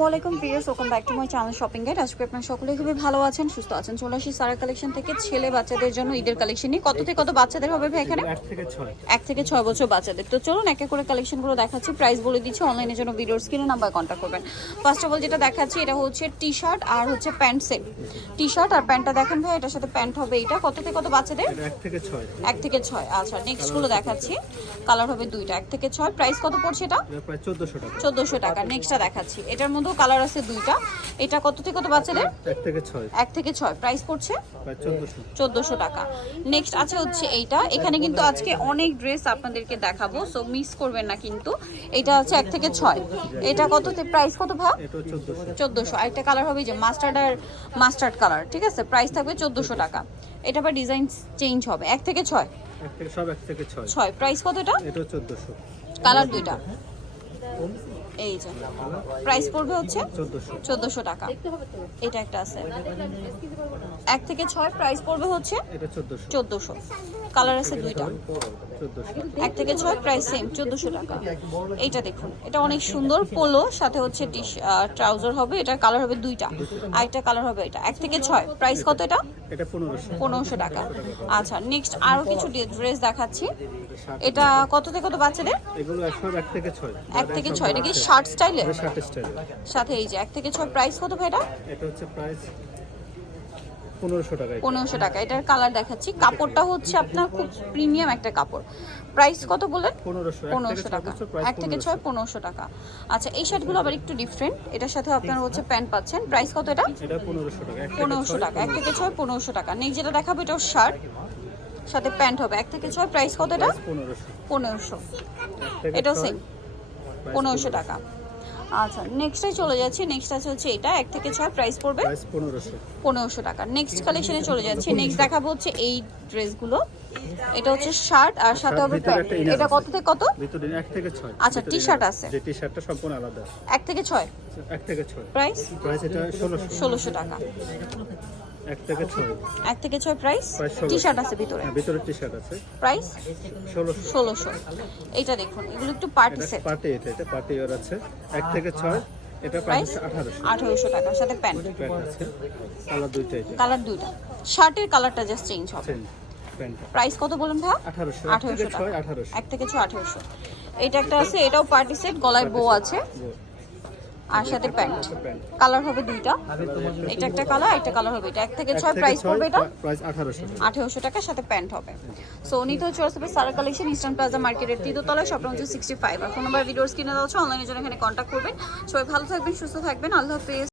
ওয়ালাইকুম viewers, welcome back to my channel shopping guide. আজকে আপনারা সকলেই খুবই ভালো আছেন, সুস্থ আছেন। চলে আসি সারা কালেকশন থেকে ছেলে বাচ্চাদের জন্য ঈদের কালেকশন নিয়ে। কত থেকে কত বাচ্চাদের হবে ভাই এখানে? 1 থেকে 6 বছর বাচ্চাদের। তো চলুন এক এক করে কালেকশনগুলো দেখাচ্ছি, প্রাইস বলে দিচ্ছি। অনলাইনের জন্য ভিডিওর স্ক্রিনে নাম্বার কন্ট্যাক্ট করবেন। ফার্স্ট অফ অল যেটা দেখাচ্ছি এটা হচ্ছে টি শার্ট আর হচ্ছে প্যান্ট সেট। টি শার্ট আর প্যান্টটা দেখেন ভাই, এটার সাথে প্যান্ট হবে। এটা কত থেকে কত বাচ্চাদের? 1 থেকে 6। আচ্ছা, নেক্সট গুলো দেখাচ্ছি। কালার হবে দুইটা, 1 থেকে 6। প্রাইস কত পড়ছে এটা? প্রায় 1400 টাকা। 1400 টাকা। নেক্সটটা দেখাচ্ছি, এটার মধ্যেও কালার আছে দুইটা। এটা কত থেকে কত বাচ্চাদের? 1 থেকে 6। 1 থেকে 6। প্রাইস পড়ছে প্রায় 1400। 1400 টাকা। নেক্সট আছে হচ্ছে এইটা। এখানে কিন্তু আজকে অনেক ড্রেস আপনাদেরকে দেখাবো, সো মিস করবেন না কিন্তু। এটা আছে 1 থেকে 6। এটা কততে? প্রাইস কত ভাই? এটা 1400। 1400। আরেকটা কালার হবে যে মাস্টার্ড কালার, ঠিক আছে? প্রাইস থাকবে 1400 টাকা। এটা আবার ডিজাইন চেঞ্জ হবে। 1 থেকে 6। 1 থেকে সব 1 থেকে 6। 6। প্রাইস কত এটা? এটা 1400। কালার দুইটা। এই যে প্রাইস পড়বে হচ্ছে 1400 টাকা। এটা একটা আছে 1 থেকে 6। প্রাইস পড়বে হচ্ছে এটা 1400। 1400। কালার আছে দুইটা। 1400। 1 থেকে 6 প্রাইস সেম 1400 টাকা। এইটা দেখুন, এটা অনেক সুন্দর পোলো, সাথে হচ্ছে ট্রাউজার হবে। এটার কালার হবে দুইটা। আরেকটা কালার হবে এটা। 1 থেকে 6। প্রাইস কত এটা? এটা 1500। 1500 টাকা। আচ্ছা, নেক্সট আরো কিছু ড্রেস দেখাচ্ছি। এটা কত থেকে কত বাচ্চাদের? এগুলো সব 1 থেকে 6। 1 থেকে 6। এটা কি শার্ট স্টাইলে? এটা শার্ট স্টাইল। সাথে এই যে 1 থেকে 6। প্রাইস কত ভাই এটা? এটা হচ্ছে প্রাইস 1500 টাকা। 1500 টাকা। এটার কালার দেখাচ্ছি। কাপড়টা হচ্ছে আপনার খুব প্রিমিয়াম একটা কাপড়। প্রাইস কত বলেন? 1500 টাকা। 1 থেকে 6 1500 টাকা। আচ্ছা, এই শার্টগুলো আবার একটু ডিফারেন্ট। এটার সাথে আপনারা হচ্ছে প্যান্ট পাচ্ছেন। প্রাইস কত এটা? এটা 1500 টাকা। 1500 টাকা। 1 থেকে 6 1500 টাকা। নেক্সট যেটা দেখাবো এটাও শার্ট, সাথে প্যান্ট হবে। 1 থেকে 6। প্রাইস কত এটা? 1500। এটাও সেম 1500 টাকা। আচ্ছা, নেক্সটে চলে যাচ্ছি। নেক্সট আছে হচ্ছে এটা 1 থেকে 6। প্রাইস পড়বে প্রাইস 1500। 1500 টাকা। নেক্সট কালেকশনে চলে যাচ্ছি। নেক্সট দেখাবো হচ্ছে এই ড্রেসগুলো। এটা হচ্ছে শার্ট আর সাথে হবে প্যান্ট। এটা কত থেকে কত? ভিতরে 1 থেকে 6। আচ্ছা, টি শার্ট আছে। যে টি শার্টটা সম্পূর্ণ আলাদা। 1 থেকে 6। 1 থেকে 6। প্রাইস এটা 1600 টাকা। 1 থেকে 6। 1 থেকে 6 প্রাইস। টি শার্ট আছে ভিতরে। হ্যাঁ, ভিতরে টি শার্ট আছে। প্রাইস 1600। 1600। এটা দেখুন, এগুলো একটু পার্টি সেট। এটা পার্টি ওয়্যার আছে। 1 থেকে 6। এটা প্রাইস 1800। 1800 টাকা। সাথে প্যান্ট। প্যান্ট আছে। কালার দুইটা। এটা কালার দুইটা। শার্টের কালারটা জাস্ট চেঞ্জ হবে। প্যান্ট প্রাইস কত বলেন ভাই? 1800। 1800 টাকা। 1800। 1 থেকে 6 1800। এটা একটা আছে, এটাও পার্টি সেট, গলায় বো আছে আর সাথে প্যান্ট। কালার হবে দুইটা। এটা একটা কালার, একটা কালার হবে। এটা 1 থেকে 6। প্রাইস পড়বে এটা প্রাইস 1800। 1800 টাকা। সাথে প্যান্ট হবে। সো নিতে হচ্ছে সারা কালেকশন, ইস্টার্ন প্লাজা মার্কেটের তৃতীয়তলায়, শপ নম্বর 65। আর ফোন নাম্বার ভিডিওর স্ক্রিনে দেওয়া আছে। অনলাইনের জন্য এখানে কন্ট্যাক্ট করবেন। সবাই ভালো থাকবেন, সুস্থ থাকবেন। আল্লাহ হাফেজ।